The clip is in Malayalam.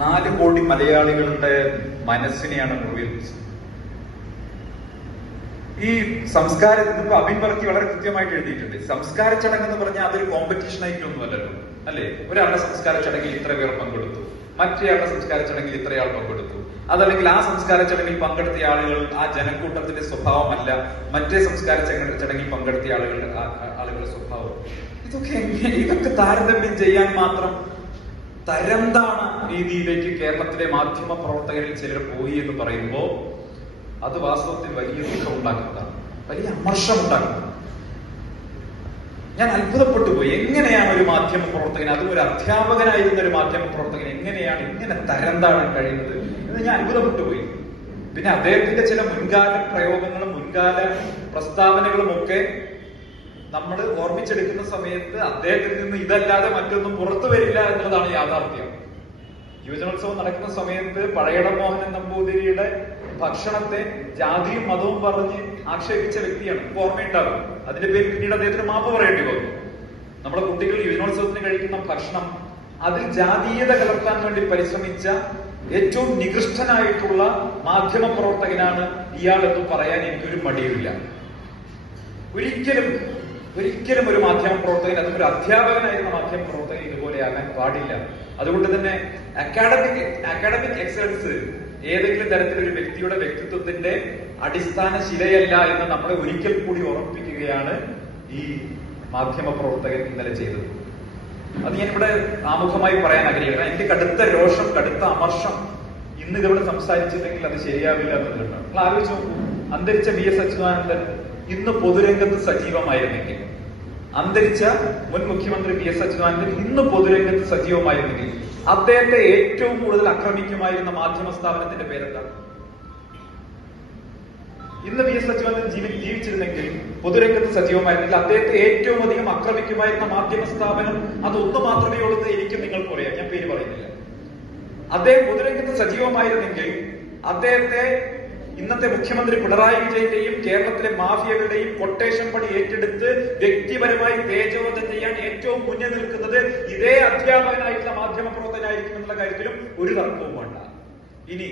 നാല് കോടി മലയാളികളുടെ മനസ്സിനെയാണ് മുറിവേൽപ്പിച്ചത്. ഈ സംസ്കാരത്തിൽ ഇപ്പൊ അബിൻ പറക്കി വളരെ കൃത്യമായിട്ട് എഴുതിയിട്ടുണ്ട്. സംസ്കാര ചടങ്ങ് എന്ന് പറഞ്ഞാൽ അതൊരു കോമ്പറ്റീഷൻ ആയിട്ടൊന്നും അല്ലല്ലോ. അല്ലെ? ഒരാളുടെ സംസ്കാര ചടങ്ങിൽ ഇത്ര പേർ പങ്കെടുത്തു. മറ്റേയാളുടെ സംസ്കാര ചടങ്ങിൽ ഇത്രയാൾ പങ്കെടുത്തു. അതല്ലെങ്കിൽ ആ സംസ്കാര ചടങ്ങിൽ പങ്കെടുത്ത ആളുകൾ ആ ജനക്കൂട്ടത്തിന്റെ സ്വഭാവമല്ല. മറ്റേ സംസ്കാര ചടങ്ങ് ചടങ്ങിൽ പങ്കെടുത്ത ആളുകളുടെ ആളുകളുടെ സ്വഭാവം. ഇതൊക്കെ ഇതൊക്കെ താരതമ്യം ചെയ്യാൻ മാത്രം തരംതാണ രീതിയിലേക്ക് കേരളത്തിലെ മാധ്യമ പ്രവർത്തകരിൽ ചിലർ പോയി എന്ന് പറയുമ്പോൾ അത് വാസ്തവത്തിൽ വലിയ ദുഃഖം ഉണ്ടാക്കുന്നതാണ്. വലിയ അമർഷം ഉണ്ടാക്കുന്നതാണ് ഞാൻ അത്ഭുതപ്പെട്ടു പോയി. എങ്ങനെയാണ് ഒരു മാധ്യമ പ്രവർത്തകൻ അതും ഒരു അധ്യാപകനായിരുന്ന ഒരു മാധ്യമ പ്രവർത്തകൻ എങ്ങനെയാണ് ഇങ്ങനെ തരം താഴാൻ കഴിയുന്നത് എന്ന് ഞാൻ അത്ഭുതപ്പെട്ടു പോയി. പിന്നെ അദ്ദേഹത്തിന്റെ ചില മുൻകാല പ്രയോഗങ്ങളും മുൻകാല പ്രസ്താവനകളും ഒക്കെ നമ്മൾ ഓർമ്മിച്ചെടുക്കുന്ന സമയത്ത് അദ്ദേഹത്തിൽ നിന്ന് ഇതല്ലാതെ മറ്റൊന്നും പുറത്തു വരില്ല എന്നുള്ളതാണ് യാഥാർത്ഥ്യം. യുവജനോത്സവം നടക്കുന്ന സമയത്ത് പഴയടമോഹനൻ നമ്പൂതിരിയുടെ ഭക്ഷണത്തെ ജാതിയും മതവും പറഞ്ഞ് ആക്ഷേപിച്ച വ്യക്തിയാണ്. ഓർമ്മയുണ്ടാകും. അതിന്റെ പേര് പിന്നീട് അദ്ദേഹത്തിന് മാപ്പ് പറയേണ്ടി വന്നു. നമ്മുടെ കുട്ടികൾ യുവജനോത്സവത്തിന് കഴിക്കുന്ന ഭക്ഷണം അതിൽ ജാതീയത കലർത്താൻ വേണ്ടി പരിശ്രമിച്ച ഏറ്റവും നികൃഷ്ടനായിട്ടുള്ള മാധ്യമ പ്രവർത്തകനാണ് ഇയാൾ എന്ന് പറയാൻ എനിക്കൊരു മടിയില്ല ഒരിക്കലും ഒരിക്കലും ഒരു മാധ്യമ പ്രവർത്തകൻ അതും ഒരു അധ്യാപകനായിരുന്ന മാധ്യമ പ്രവർത്തകൻ ഇതുപോലെയാകാൻ പാടില്ല. അതുകൊണ്ട് തന്നെ അക്കാഡമിക് അക്കാഡമിക് എക്സലൻസ് ഏതെങ്കിലും തരത്തിലൊരു വ്യക്തിയുടെ വ്യക്തിത്വത്തിന്റെ അടിസ്ഥാന ശിലയല്ല എന്ന് നമ്മളെ ഒരിക്കൽ കൂടി ഓർമ്മിപ്പിക്കുകയാണ് ഈ മാധ്യമ പ്രവർത്തകൻ ഇന്നലെ ചെയ്തത്. അത് ഞാൻ ഇവിടെ ആമുഖമായി പറയാൻ ആഗ്രഹിക്കണം എനിക്ക് കടുത്ത രോഷം കടുത്ത അമർഷം ഇന്ന് ഇതവിടെ സംസാരിച്ചില്ലെങ്കിൽ അത് ശരിയാവില്ല എന്നുള്ളതാണ്. നമ്മൾ ആലോചിച്ച് അന്തരിച്ച വി എസ് അച്യുതാനന്ദൻ ഇന്ന് പൊതുരംഗത്ത് സജീവമായിരുന്നെങ്കിൽ അന്തരിച്ച മുൻ മുഖ്യമന്ത്രി വി എസ് അച്യുതാനന്ദൻ ഇന്ന് പൊതുരംഗത്ത് സജീവമായിരുന്നെങ്കിൽ അദ്ദേഹത്തെ ഏറ്റവും കൂടുതൽ ആക്രമിക്കുമായിരുന്ന മാധ്യമ സ്ഥാപനത്തിന്റെ പേരെന്താ? ഇന്ന് വി എസ് അച്യുതാനന്ദൻ ജീവി ജീവിച്ചിരുന്നെങ്കിൽ പൊതുരംഗത്ത് സജീവമായിരുന്നെങ്കിൽ അദ്ദേഹത്തെ ഏറ്റവും അധികം ആക്രമിക്കുമായിരുന്ന മാധ്യമ സ്ഥാപനം അത് ഒന്ന് മാത്രമേ ഉള്ളത് എനിക്ക് നിങ്ങൾക്ക് പറയാം ഞാൻ പേര് പറയുന്നില്ല. അദ്ദേഹം പൊതുരംഗത്ത് സജീവമായിരുന്നെങ്കിൽ അദ്ദേഹത്തെ ഇന്നത്തെ മുഖ്യമന്ത്രി പിണറായി വിജയന്റെയും കേരളത്തിലെ മാഫിയകളുടെയും കൊട്ടേഷൻ പണി ഏറ്റെടുത്ത് വ്യക്തിപരമായി തേജോധം ചെയ്യാൻ ഏറ്റവും മുന്നിൽ നിൽക്കുന്നത് ഇതേ അധ്യാപകനായിട്ടുള്ള മാധ്യമ പ്രവർത്തകനായിരിക്കും എന്നുള്ള കാര്യത്തിലും ഒരു തർക്കവും വേണ്ട. ഇനി